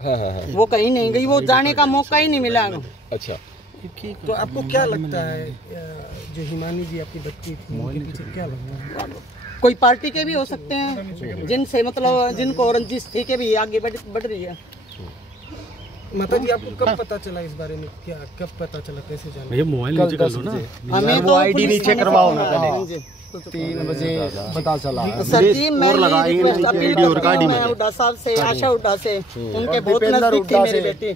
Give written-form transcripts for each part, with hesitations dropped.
वो कहीं नहीं गई, वो जाने का मौका ही नहीं मिला। अच्छा, तो आपको क्या लगता है जो हिमानी जी आपकी बच्ची थी उनके पीछे क्या लगता है? कोई पार्टी के भी हो सकते हैं जिनसे मतलब जिनको रंजिश थी के भी आगे बढ़ रही है। माता जी आपको कब पता चला इस बारे में, क्या कब पता चला, कैसे जाना? ये मोबाइल नीचे कर लो ना, हमें तो आईडी नीचे करवाओ ना पहले। 3 बजे पता चला। सर जी मैं हुड्डा साहब से, आशा हुड्डा से, उनके बहुत नजदीक थी मेरी बेटी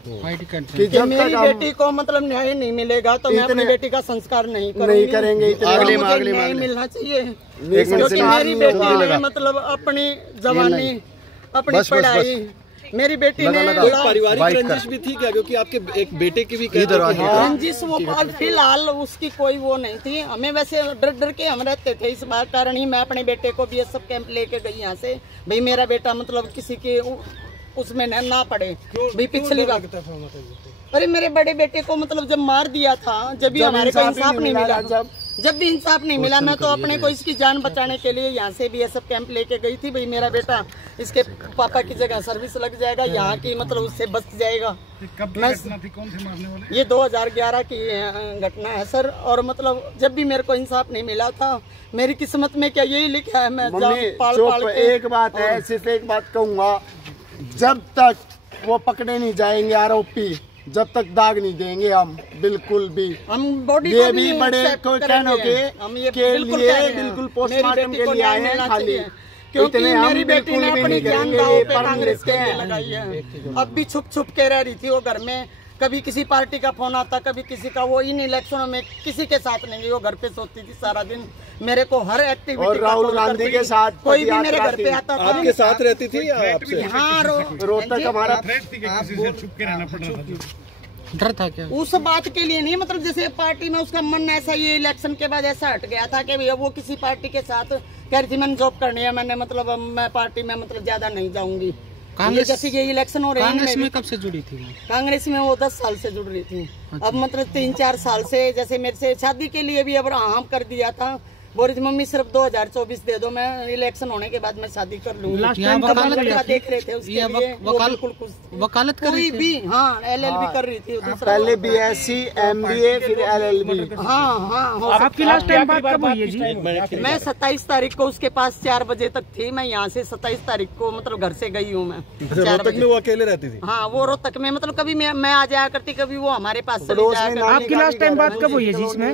कि मेरी बेटी को मतलब न्याय नहीं मिलेगा तो मैं अपनी बेटी का संस्कार नहीं करेंगे। न्याय मिलना चाहिए क्योंकि मेरी बेटी मतलब अपनी जवानी, अपनी पढ़ाई, मेरी बेटी ने पारिवारिक रंजिश भी थी क्या? क्योंकि आपके एक बेटे की भी रंजिश वो फिलहाल उसकी कोई वो नहीं थी। हमें वैसे डर के हम रहते थे, इस बात कारण ही मैं अपने बेटे को BSF कैंप लेके गई यहाँ से, भाई मेरा बेटा मतलब किसी के उसमें ना पड़े। भाई पिछली बार अरे मेरे बड़े बेटे को मतलब जब मार दिया था, जब भी हमारे को इंसाफ नहीं मिला, जब भी इंसाफ नहीं मिला, मैं तो अपने को इसकी जान बचाने के लिए यहाँ से BSF कैंप लेके गई थी। भाई मेरा बेटा इसके पापा की जगह सर्विस लग जाएगा, यहाँ की मतलब उससे बच जाएगा। मैं कौन थे मारने वाले? ये 2011 की घटना है सर। और मतलब जब भी मेरे को इंसाफ नहीं मिला था, मेरी किस्मत में क्या यही लिखा है, मैं पाल एक बात है, सिर्फ एक बात कहूँगा, जब तक वो पकड़े नहीं जाएंगे आरोपी, जब तक दाग नहीं देंगे हम बिल्कुल भी, हम बॉडी ये भी बड़े कहनों के लिए बिल्कुल पोस्टमार्टम के लिए आए हैं खाली, क्योंकि मेरी बेटी ने अपनी जान दांव पे कांग्रेस के लिए लगाई है। अब भी छुप के रह रही थी वो घर में, कभी किसी पार्टी का फोन आता, कभी किसी का। वो इन इलेक्शनों में किसी के साथ नहीं गई, वो घर पे सोती थी सारा दिन। मेरे को हर एक्टिविटी और राहुल गांधी के साथ कोई भी मेरे घर पे आता था। आपके साथ रहती थी या आपसे? हाँ, रोहतक हमारा छुप के रहना पड़ रहा था। डर था क्या? उस बात के लिए नहीं, मतलब जैसे पार्टी में उसका मन ऐसा, ये इलेक्शन के बाद ऐसा हट गया था कि भैया वो किसी पार्टी के साथ कह रही थी मैंने जॉब करनी है, मैंने मतलब मैं पार्टी में मतलब ज्यादा नहीं जाऊंगी। कांग्रेस जैसे ये इलेक्शन हो रहे हैं, कांग्रेस में कब से जुड़ी थी? कांग्रेस में वो 10 साल से जुड़ रही थी। अब मतलब 3-4 साल से, जैसे मेरे से शादी के लिए भी अब हाँ कर दिया था, बोल रही थी मम्मी सिर्फ 2024 दे दो, मैं इलेक्शन होने के बाद मैं शादी कर लूंगी। देख रहे थे उसके लिए वकालत कर रही थी। हाँ, LLB कर रही थी, पहले BSc MBA फिर LLB। हाँ। आपकी लास्ट टाइम बात कब हुई है जी? मैं 27 तारीख को उसके पास 4 बजे तक थी। मैं यहाँ से 27 तारीख को मतलब घर से गई हूँ मैं। रोहतक में वो अकेले रहती थी? हाँ, वो रोहतक में, मतलब कभी मैं आ जाया करती, कभी वो हमारे पास चली जाया करती। आपकी लास्ट टाइम बात कब हुई है जी इसमें?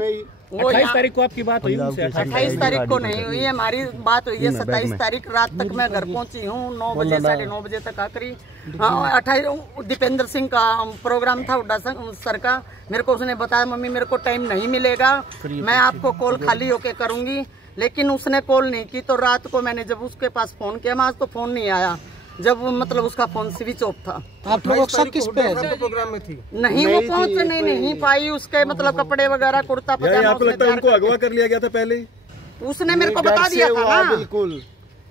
28 तारीख को आपकी बात हुई उनसे? 28 तारीख को नहीं हुई है हमारी बात, हुई है 27 तारीख रात तक मैं घर पहुंची हूँ। 9 बजे 9:30 बजे तक आखिरी। 28 दीपेंद्र सिंह का प्रोग्राम था हुड्डा सर का। मेरे को उसने बताया मम्मी मेरे को टाइम नहीं मिलेगा, मैं आपको कॉल खाली होके करूंगी, लेकिन उसने कॉल नहीं की। तो रात को मैंने जब उसके पास फोन किया, मैं आज तो फोन नहीं आया, जब मतलब उसका फोन स्विच ऑफ था। आप लोग सब किस पे प्रोग्राम में थी? नहीं, वो पहुंच नहीं पाई। उसके मतलब कपड़े वगैरह, कुर्ता पजामा, आपको लगता है उनको अगवा कर लिया गया था पहले ही? उसने मेरे को बता दिया था ना, बिल्कुल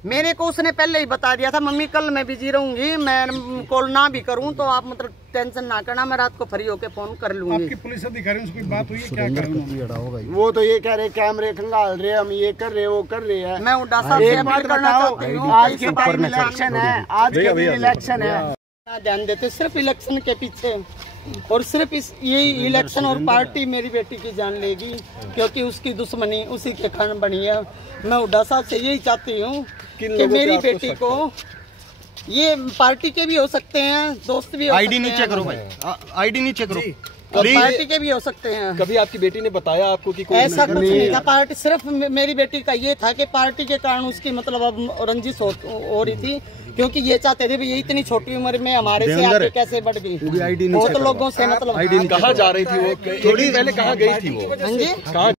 मेरे को उसने पहले ही बता दिया था मम्मी कल मैं बिजी रहूंगी, मैं कॉल ना भी करूं तो आप मतलब टेंशन ना करना, मैं रात को फ्री होके फोन कर लूंगी। आपके पुलिस अधिकारियों से कोई बात हुई है? क्या करें? वो तो ये कह रहे कैमरे खंगाल रहे, हम ये कर रहे वो कर रहे हैं। मैं हुड्डा साहब से अपील करना चाहती हूँ, आज के टाइम इलेक्शन है, आज के दिन इलेक्शन है, ध्यान देते सिर्फ इलेक्शन के पीछे, और सिर्फ ये इलेक्शन और पार्टी मेरी बेटी की जान लेगी, क्योंकि उसकी दुश्मनी उसी के कारण बनी है। मैं हुड्डा साहब से यही चाहती हूँ कि मेरी बेटी को, ये पार्टी के भी हो सकते हैं, दोस्त भी हो सकते हैं। आईडी नीचे करो भाई, आईडी नीचे करो। पार्टी के भी हो सकते हैं। कभी आपकी बेटी ने बताया आपको कि कोई ऐसा कुछ नहीं था? पार्टी सिर्फ मेरी बेटी का ये था कि पार्टी के कारण उसकी मतलब अब रंजिश हो रही थी, क्योंकि ये चाहते थे ये इतनी छोटी उम्र में हमारे से आगे कैसे बढ़ गई। बहुत लोगों से मतलब कहाँ जा रही थी वो? थोड़ी पहले कहाँ गई थी वो? हाँ जी।